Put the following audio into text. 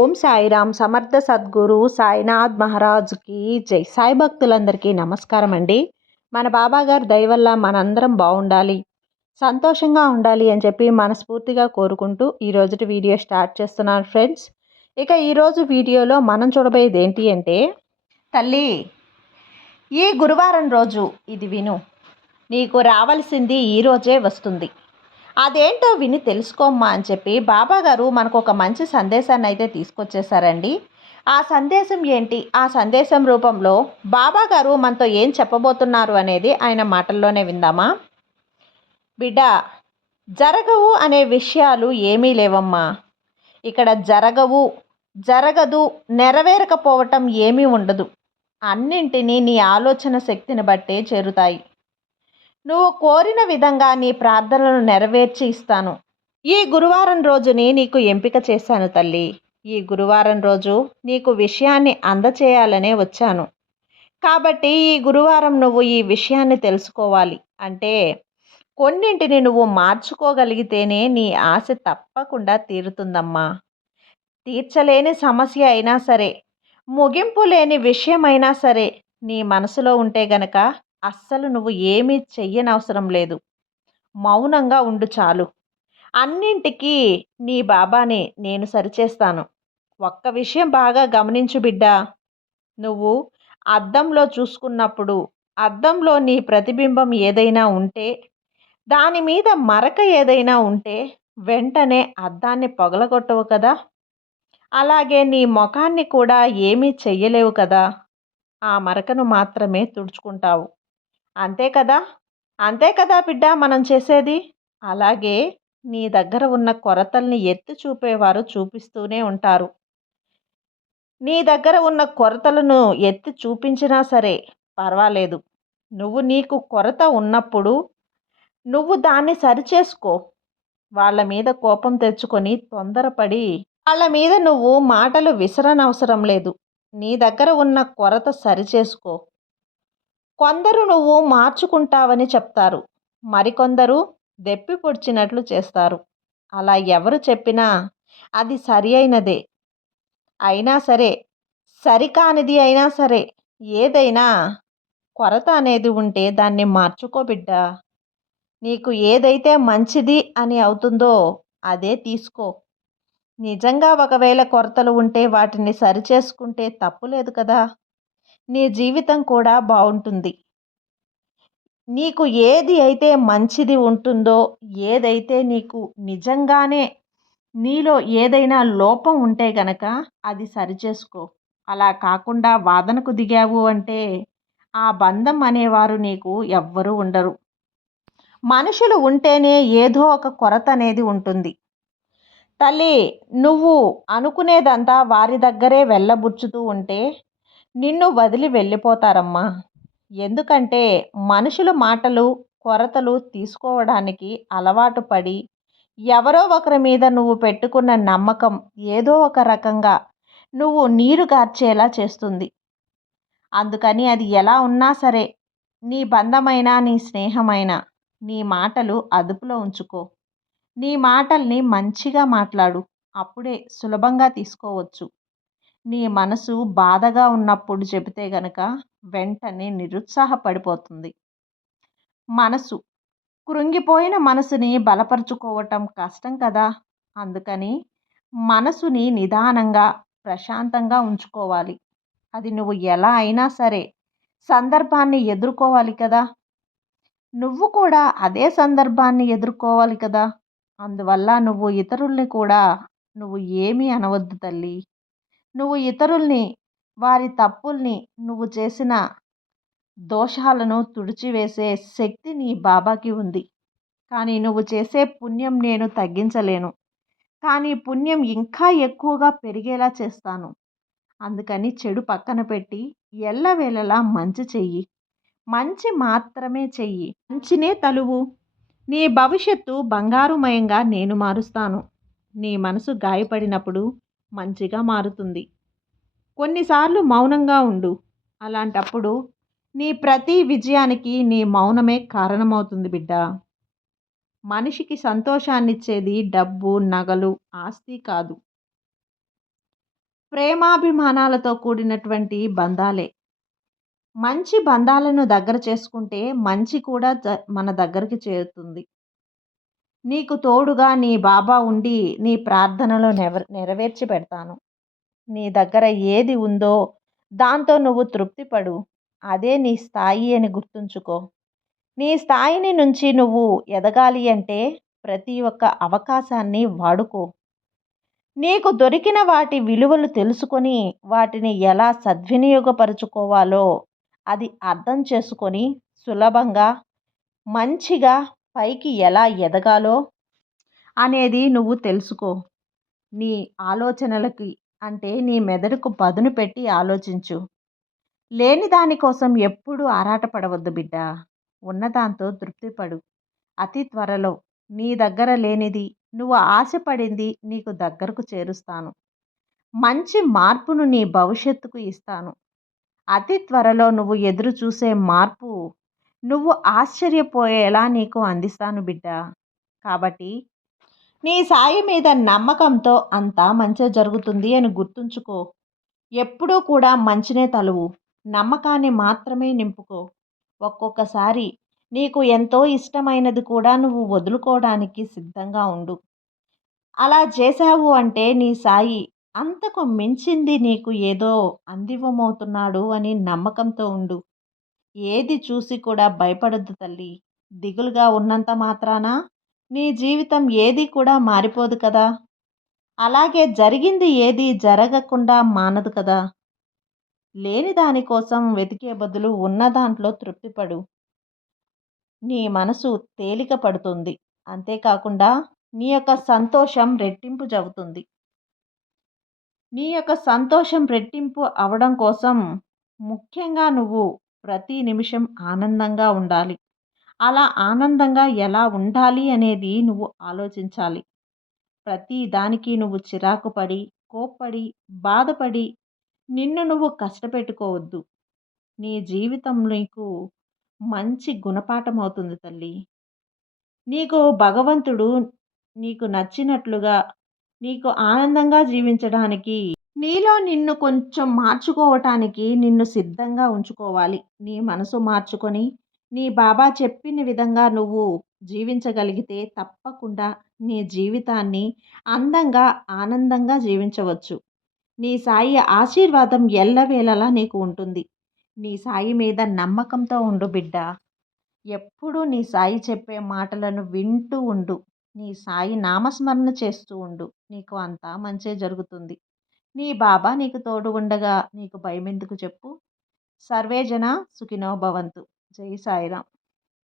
ఓం సాయిరామ్ సమర్థ సద్గురు సాయినాథ్ మహారాజుకి జై. సాయి భక్తులందరికీ నమస్కారం అండి. మన బాబా గారు దయవల్ల మనందరం బాగుండాలి సంతోషంగా ఉండాలి అని చెప్పి మనస్ఫూర్తిగా కోరుకుంటూ ఈరోజు వీడియో స్టార్ట్ చేస్తున్నాను ఫ్రెండ్స్. ఇక ఈరోజు వీడియోలో మనం చూడబోయేది ఏంటి అంటే తల్లి ఈ గురువారం రోజు ఇది విను. నీకు రావాల్సింది ఈరోజే వస్తుంది. అదేంటో విని తెలుసుకోమ్మా అని చెప్పి బాబాగారు మనకు ఒక మంచి సందేశాన్ని అయితే తీసుకొచ్చేసారండి ఆ సందేశం ఏంటి? ఆ సందేశం రూపంలో బాబాగారు మనతో ఏం చెప్పబోతున్నారు అనేది ఆయన మాటల్లోనే విందామా? బిడ్డ జరగవు అనే విషయాలు ఏమీ లేవమ్మా. ఇక్కడ జరగవు జరగదు నెరవేరకపోవటం ఏమీ ఉండదు. అన్నింటినీ నీ ఆలోచన శక్తిని బట్టే చేరుతాయి. నువ్వు కోరిన విధంగా నీ ప్రార్థనలను నెరవేర్చి ఇస్తాను. ఈ గురువారం రోజుని నీకు ఎంపిక చేశాను తల్లి. ఈ గురువారం రోజు నీకు విషయాన్ని అందచేయాలనే వచ్చాను. కాబట్టి ఈ గురువారం నువ్వు ఈ విషయాన్ని తెలుసుకోవాలి. అంటే కొన్నింటిని నువ్వు మార్చుకోగలిగితేనే నీ ఆశ తప్పకుండా తీరుతుందమ్మా. తీర్చలేని సమస్య అయినా సరే ముగింపు లేని విషయమైనా సరే నీ మనసులో ఉంటే గనక అస్సలు నువ్వు ఏమీ చెయ్యనవసరం లేదు. మౌనంగా ఉండు చాలు. అన్నింటికీ నీ బాబాని నేను సరిచేస్తాను. ఒక్క విషయం బాగా గమనించు బిడ్డా. నువ్వు అద్దంలో చూసుకున్నప్పుడు అద్దంలో నీ ప్రతిబింబం ఏదైనా ఉంటే దాని మీద మరక ఏదైనా ఉంటే వెంటనే అద్దాన్ని పొగలగొట్టవు కదా. అలాగే నీ ముఖాన్ని కూడా ఏమీ చెయ్యలేవు కదా. ఆ మరకను మాత్రమే తుడుచుకుంటావు. అంతే కదా? అంతే కదా బిడ్డ మనం చేసేది? అలాగే నీ దగ్గర ఉన్న కొరతల్ని ఎత్తి చూపేవారు చూపిస్తూనే ఉంటారు. నీ దగ్గర ఉన్న కొరతలను ఎత్తి చూపించినా సరే పర్వాలేదు. నువ్వు నీకు కొరత ఉన్నప్పుడు నువ్వు దాన్ని సరిచేసుకో. వాళ్ళ మీద కోపం తెచ్చుకొని తొందరపడి వాళ్ళ మీద నువ్వు మాటలు విసరనవసరం లేదు. నీ దగ్గర ఉన్న కొరత సరిచేసుకో. కొందరు నువ్వు మార్చుకుంటావని చెప్తారు. మరికొందరు దెప్పి పొడిచినట్లు చేస్తారు. అలా ఎవరు చెప్పినా అది సరి అయినదే. అయినా సరే సరికానిది అయినా సరే ఏదైనా కొరత అనేది ఉంటే దాన్ని మార్చుకోబిడ్డా నీకు ఏదైతే మంచిది అని అవుతుందో అదే తీసుకో. నిజంగా ఒకవేళ కొరతలు ఉంటే వాటిని సరిచేసుకుంటే తప్పులేదు కదా. నీ జీవితం కూడా బాగుంటుంది. నీకు ఏది అయితే మంచిది ఉంటుందో ఏదైతే నీకు నిజంగానే నీలో ఏదైనా లోపం ఉంటే గనక అది సరిచేసుకో. అలా కాకుండా వాదనకు దిగావు అంటే ఆ బంధం అనేవారు నీకు ఎవ్వరూ ఉండరు. మనుషులు ఉంటేనే ఏదో ఒక కొరత అనేది ఉంటుంది. తల్లి నువ్వు అనుకునేదంతా వారి దగ్గరే వెళ్ళబుచ్చుతూ ఉంటే నిన్ను వదిలి వెళ్ళిపోతారమ్మా. ఎందుకంటే మనుషుల మాటలు కొరతలు తీసుకోవడానికి అలవాటు పడి ఎవరో ఒకరి మీద నువ్వు పెట్టుకున్న నమ్మకం ఏదో ఒక రకంగా నువ్వు నీరు గార్చేలా చేస్తుంది. అందుకని అది ఎలా ఉన్నా సరే నీ బంధమైన నీ స్నేహమైనా నీ మాటలు అదుపులో ఉంచుకో. నీ మాటల్ని మంచిగా మాట్లాడు. అప్పుడే సులభంగా తీసుకోవచ్చు. నీ మనసు బాధగా ఉన్నప్పుడు చెబితే గనక వెంటనే నిరుత్సాహపడిపోతుంది. మనసు కృంగిపోయిన మనసుని బలపరుచుకోవటం కష్టం కదా! అందుకని మనసుని నిదానంగా ప్రశాంతంగా ఉంచుకోవాలి. అది నువ్వు ఎలా అయినా సరే సందర్భాన్ని ఎదుర్కోవాలి కదా! నువ్వు కూడా అదే సందర్భాన్ని ఎదుర్కోవాలి కదా! అందువల్ల నువ్వు ఇతరుల్ని కూడా నువ్వు ఏమీ అనవద్దు తల్లి! నువ్వు ఇతరుల్ని వారి తప్పుల్ని నువ్వు చేసిన దోషాలను తుడిచివేసే శక్తి నీ బాబాకి ఉంది. కానీ నువ్వు చేసే పుణ్యం నేను తగ్గించలేను. కానీ పుణ్యం ఇంకా ఎక్కువగా పెరిగేలా చేస్తాను. అందుకని చెడు పక్కన పెట్టి ఎల్లవేళలా మంచి చెయ్యి. మంచి మాత్రమే చెయ్యి. మంచినే తలువు. నీ భవిష్యత్తు బంగారుమయంగా నేను మారుస్తాను. నీ మనసు గాయపడినప్పుడు మంచిగా మారుతుంది. కొన్నిసార్లు మౌనంగా ఉండు. అలాంటప్పుడు నీ ప్రతి విజయానికి నీ మౌనమే కారణమవుతుంది బిడ్డ. మనిషికి సంతోషాన్నిచ్చేది డబ్బు నగలు ఆస్తి కాదు. ప్రేమాభిమానాలతో కూడినటువంటి బంధాలే. మంచి బంధాలను దగ్గర చేసుకుంటే మంచి కూడా మన దగ్గరికి చేరుతుంది. నీకు తోడుగా నీ బాబా ఉండి నీ ప్రార్థనలు నెవ నెరవేర్చి పెడతాను. నీ దగ్గర ఏది ఉందో దాంతో నువ్వు తృప్తిపడు. అదే నీ స్థాయి అని గుర్తుంచుకో. నీ స్థాయిని నుంచి నువ్వు ఎదగాలి అంటే ప్రతి ఒక్క అవకాశాన్ని వాడుకో. నీకు దొరికిన వాటి విలువలు తెలుసుకొని వాటిని ఎలా సద్వినియోగపరుచుకోవాలో అది అర్థం చేసుకొని సులభంగా మంచిగా పైకి ఎలా ఎదగాలో అనేది నువ్వు తెలుసుకో. నీ ఆలోచనలకి అంటే నీ మెదడుకు పదును పెట్టి ఆలోచించు. లేని దానికోసం ఎప్పుడూ ఆరాటపడవద్దు బిడ్డ. ఉన్నదాంతో తృప్తిపడు అతి త్వరలో నీ దగ్గర లేనిది నువ్వు ఆశపడింది నీకు దగ్గరకు చేరుస్తాను. మంచి మార్పును నీ భవిష్యత్తుకు ఇస్తాను. అతి త్వరలో నువ్వు ఎదురు చూసే మార్పు నువ్వు ఆశ్చర్యపోయేలా నీకు అందిస్తాను బిడ్డ. కాబట్టి నీ సాయి మీద నమ్మకంతో అంతా మంచి జరుగుతుంది అని గుర్తుంచుకో. ఎప్పుడూ కూడా మంచినే తలువు. నమ్మకాన్ని మాత్రమే నింపుకో. ఒక్కొక్కసారి నీకు ఎంతో ఇష్టమైనది కూడా నువ్వు వదులుకోవడానికి సిద్ధంగా ఉండు. అలా చేశావు అంటే నీ సాయి అంతకు మించింది నీకు ఏదో అందివ్వమవుతున్నాడు అని నమ్మకంతో ఉండు. ఏది చూసి కూడా భయపడద్దు తల్లి. దిగులుగా ఉన్నంత మాత్రాన నీ జీవితం ఏది కూడా మారిపోదు కదా. అలాగే జరిగింది ఏది జరగకుండా మానదు కదా. లేని దానికోసం వెతికే బదులు ఉన్న దాంట్లో తృప్తిపడు. నీ మనసు తేలిక పడుతుంది. అంతేకాకుండా నీ యొక్క సంతోషం రెట్టింపు జరుగుతుంది నీ యొక్క సంతోషం రెట్టింపు అవడం కోసం ముఖ్యంగా నువ్వు ప్రతి నిమిషం ఆనందంగా ఉండాలి. అలా ఆనందంగా ఎలా ఉండాలి అనేది నువ్వు ఆలోచించాలి. ప్రతి దానికి నువ్వు చిరాకు పడి కోప్పడి బాధపడి నిన్ను నువ్వు కష్టపెట్టుకోవద్దు. నీ జీవితం నీకు మంచి గుణపాఠం అవుతుంది తల్లి. నీకు భగవంతుడు నీకు నచ్చినట్లుగా నీకు ఆనందంగా జీవించడానికి నీలో నిన్ను కొంచెం మార్చుకోవటానికి నిన్ను సిద్ధంగా ఉంచుకోవాలి. నీ మనసు మార్చుకొని నీ బాబా చెప్పిన విధంగా నువ్వు జీవించగలిగితే తప్పకుండా నీ జీవితాన్ని అందంగా ఆనందంగా జీవించవచ్చు. నీ సాయి ఆశీర్వాదం ఎల్లవేళలా నీకు ఉంటుంది. నీ సాయి మీద నమ్మకంతో ఉండు బిడ్డ. ఎప్పుడూ నీ సాయి చెప్పే మాటలను వింటూ ఉండు. నీ సాయి నామస్మరణ చేస్తూ ఉండు. నీకు అంతా మంచే జరుగుతుంది. నీ బాబా నీకు తోడు ఉండగా నీకు భయమెందుకు చెప్పు? సర్వేజన సుఖినో భవంతు. జై సాయిరామ్.